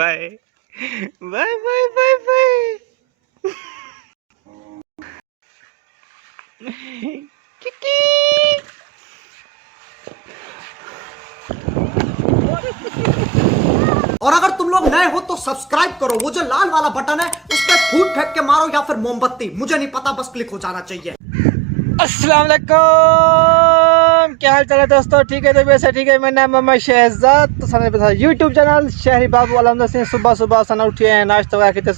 Bye bye bye bye bye. और अगर तुम लोग नए हो तो सब्सक्राइब करो, वो जो लाल वाला बटन है उस पर फूट फेंक के मारो या फिर मोमबत्ती, मुझे नहीं पता, बस क्लिक हो जाना चाहिए। अस्सलाम वालेकुम, क्या हाल चाल है दोस्तों? ठीक है, तो वैसे ठीक है। मेरा नाम मोहम्मद शहजाद, तो सामने पे यूट्यूब चैनल शहरी बाबू अलहमद सिंह। सुबह सुबह सन उठे हैं, नाश्ता वगैरह करते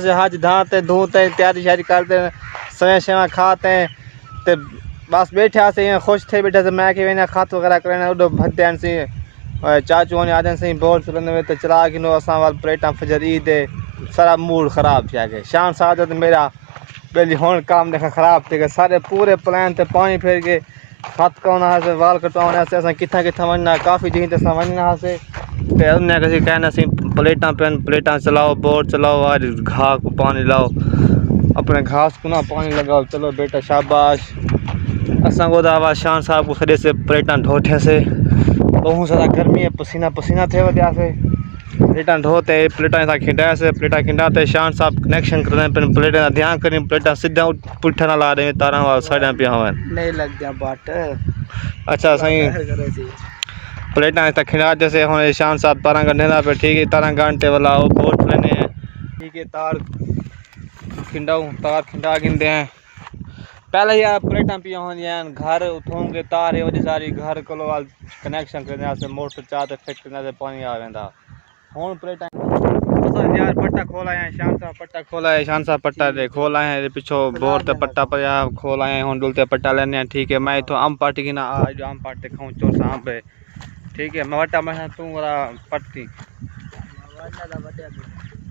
से हज धाते धोते तैयारी शारी करते हैं, समय शवा खाते हैं, तो बस बैठे से खुश थे बैठे से मैं कि खत वगैरह करें उडो भद्दन सी चाचू होने आदन से बोल चलने तो चला गिनो असां वाल प्लेटा फजर ईद सारा मूड ख़राब थिया गया। शाम साद मेरा पहली हूँ काम देखा ख़राब थे गए, सारे पूरे प्लान ते पानी फेर के खत कौना से वाल कटवाने से असां किथा किथा वनना काफ़ी दी ते असां वनना से ते उन्हें कसी कहना सी प्लेटा पेन प्लेटा चलाओ बोर चलाओ आज घास को पानी लाओ अपने घास को ना पानी लगाओ। चलो बेटा शाबाश। असां को आवाज़ शान साहब को सॼे से प्लेटा ढोठे से बहुत ज़्यादा गर्मी है, पसीना पसीना थे वजह से प्लेटा ढोते प्लेटा था खिंडाया प्लेटा खिंडाते शान साहब कनेक्शन कर रहे प्लेटा ध्यान करें प्लेटा सीधा पुठा ना ला रहे तारा वाल साइडा पे हवन नहीं लग गया बाट। अच्छा सही प्लेटा तक खिंडा जैसे होने शान साहब तारा गंढेना पे ठीक है तारा गांठे वाला वो बोट लेने हैं ठीक है तार खिंडाऊँ तार खिंडा गिनते हैं पहले यार प्लेटा पिया हों घर उठोंगे तार है वही सारी घर को कनेक्शन करने से मोटर चाहते फिट करने से पानी आ वेंदा हूँ प्लेटा यार पट्टा खोला है शान साहब पट्टा खोला है शान साहब पट्टा दे खोला है पिछो बोर ते पट्टा पर खोला है हूँ डुलते पट्टा लेने ठीक है। मैं इतो आम पार्टी की ना आज आम पार्टी खाऊँ चोर सा आम पे ठीक है। मैं वट्टा मैं तू वाला पट्टी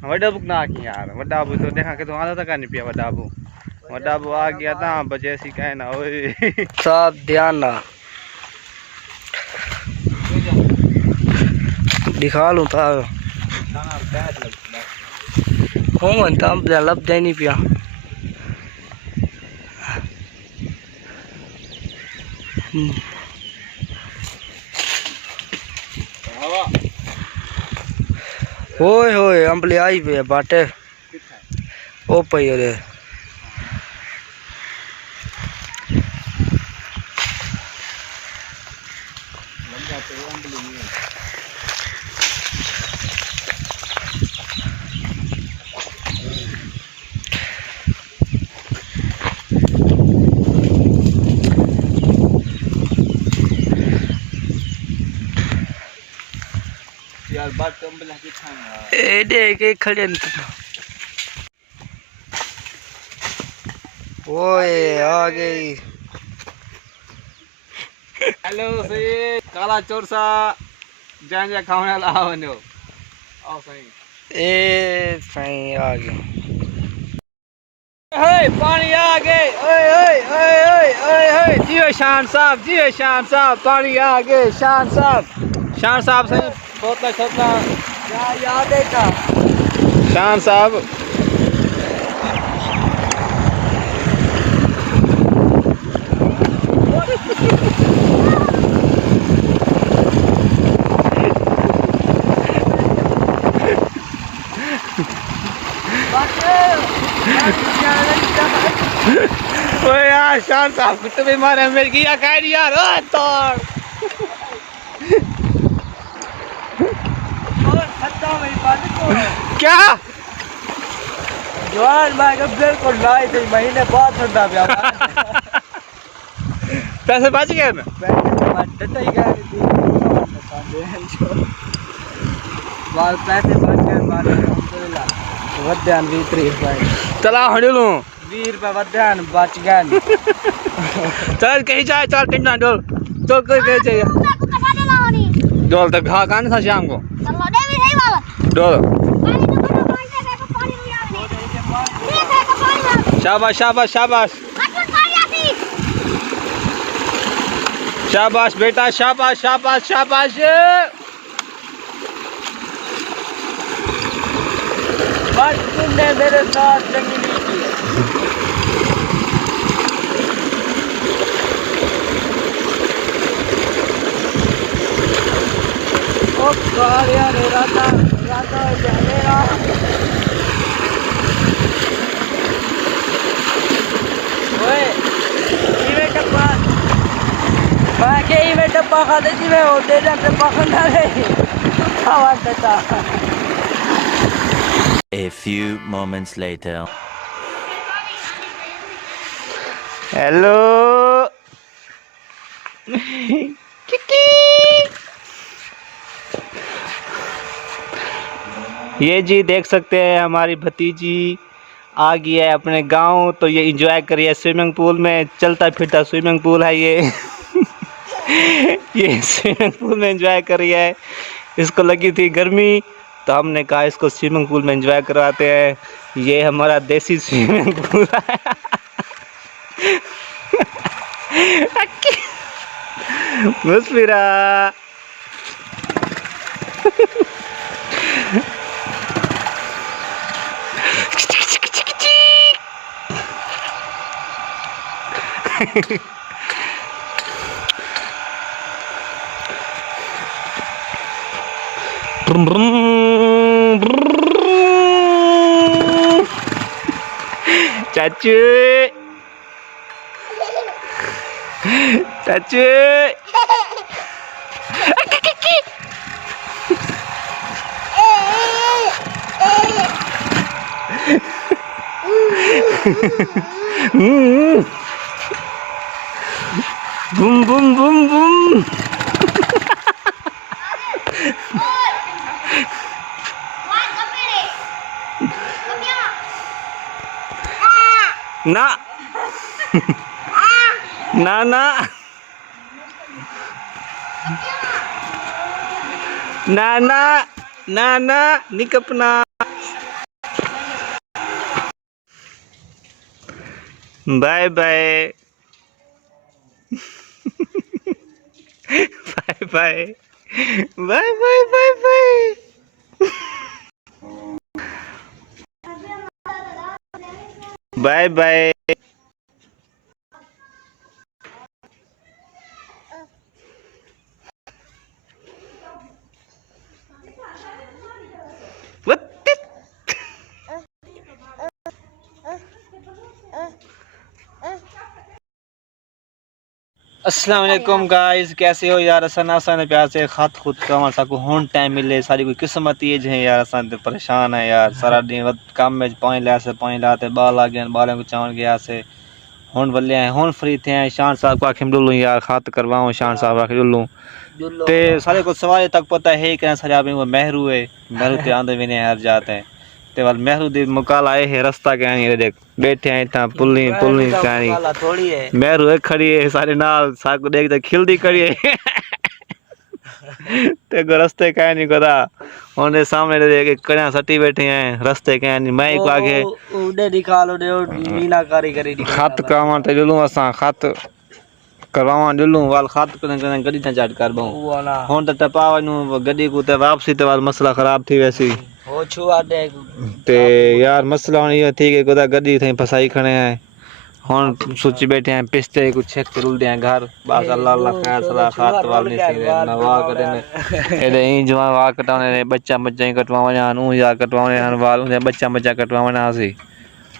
वड्डा बुक ना की यार वड्डा बुक तो देखा कि तू आधा तक नहीं पिया वड्डा बुक वड्डा बुक आ गया था बजे सी कहे ना ओए सब ध्यान ना दिखा लूँ था हूँ मनता लब जाए नहीं पिया होए होए अंबली आई पे बाटे ओ पई रे यार बात कंबल की खाना ए देख के खड़े ओए आ गई। हेलो से काला चोर सा जान जा खाने वाला आवनो आओ सही ए सही आ गया। हे पानी आ गए ओए ओए ओए ओए ओए ओए जियो शान साहब पानी आ गए शान साहब से बोतल छोटा क्या याद है का शान साहब ओए यार शान साहब कुत्ते भी मारे मेरे की यार यार ओए तोड़ क्या जवान भाई का बिल्कुल लाई थी महीने बाद ठंडा पिया पैसे बच गए ना डटा ही गया बाल पैसे बच गए बाल अल्हम्दुलिल्लाह वद्यान 20 रुपए चला हड़ू 20 रुपए वद्यान बच गए चल कहीं जाए चल टिंडा डोल तो कोई कहीं चाहिए डोल तो घा कान था शाम को डोल शाबाश शाबाश शाबाश शाबाश बेटा शाबाश शाबाश शाबाश बस तुमने मेरे साथ चंगी नहीं की ओ यार रे राता डब्बा खाते जिम्मे होते डब्बा खाना खावा देता। A few moments later. Hello ये जी देख सकते हैं हमारी भतीजी आ गई है अपने गांव, तो ये एंजॉय कर रही है स्विमिंग पूल में। चलता फिरता स्विमिंग पूल है ये ये स्विमिंग पूल में एंजॉय कर रही है। इसको लगी थी गर्मी, तो हमने कहा इसको स्विमिंग पूल में एंजॉय करवाते हैं। ये हमारा देसी स्विमिंग पूल है मुस्फिरा चाचू चाचू बूम बूम बूम बूम ना ना ना ना ना ना ना निकपना। Bye bye bye bye bye bye bye bye. Bye bye. अस्सलाम वालेकुम गाइस, कैसे हो यार? असन प्यार से खत खुद का हमारे को होन टाइम मिले सारी कोई किस्मत ये है यार। असन परेशान है यार, सारा दिन काम में पानी लाते बाल आ गए, बालों को चावल गया से होन बल्ले हैं, होन फ्री थे हैं। शान साहब को आखिम डुलूँ यार, खत करवाऊँ शान साहब आखिर डुलूँ ते सारे को सवाल तक पता है कि सारे आप वो महरू है, महरू ते आंदे भी नहीं हर जाते हैं ते वाल महरू दी मुकाल आए है रास्ता क्या नहीं देख बैठे हैं इतना पुलनी क्या थोड़ी है महरू है खड़ी है सारे नाल साग को देख खिलदी खड़ी है ते को रास्ते क्या नहीं कदा उन्हें सामने देख कन्या सटी बैठे हैं रास्ते क्या नहीं मैं को आगे उड़े दिखा लो दे मीना कारीगरी खत कामा ते जुलूं असा खत करवावा जुलूं वाल खत कने गड्डी ना चाट कर बहु हुन त टपावा नु गड्डी को ते वापसी ते वाल मसला खराब थी वैसी हो छुआ दे ते यार मसला हुन ये थी कि कोदा गड्डी थे फसाई खणे है। हुन सोची बैठे हैं पिस्ते कुछ चेक कर दे हैं घर बस अल्लाह अल्लाह खैर सलाह खात वाल नहीं सी नवा करे ने एदे ई जवा वा कटाने ने बच्चा ही कटवावना नु या कटवावने हन वाल ने बच्चा कटवावना सी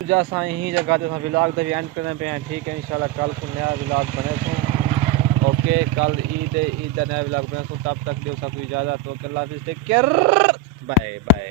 जा सा ही जगह ते व्लॉग दा भी एंड करने पे हैं। ठीक है, इंशाल्लाह कल को नया व्लॉग बने सो ओके। कल ईद दा नया व्लॉग बने सो तब तक दो सब इजाजत। तो अल्लाह हाफिज़, टेक केयर, बाय बाय।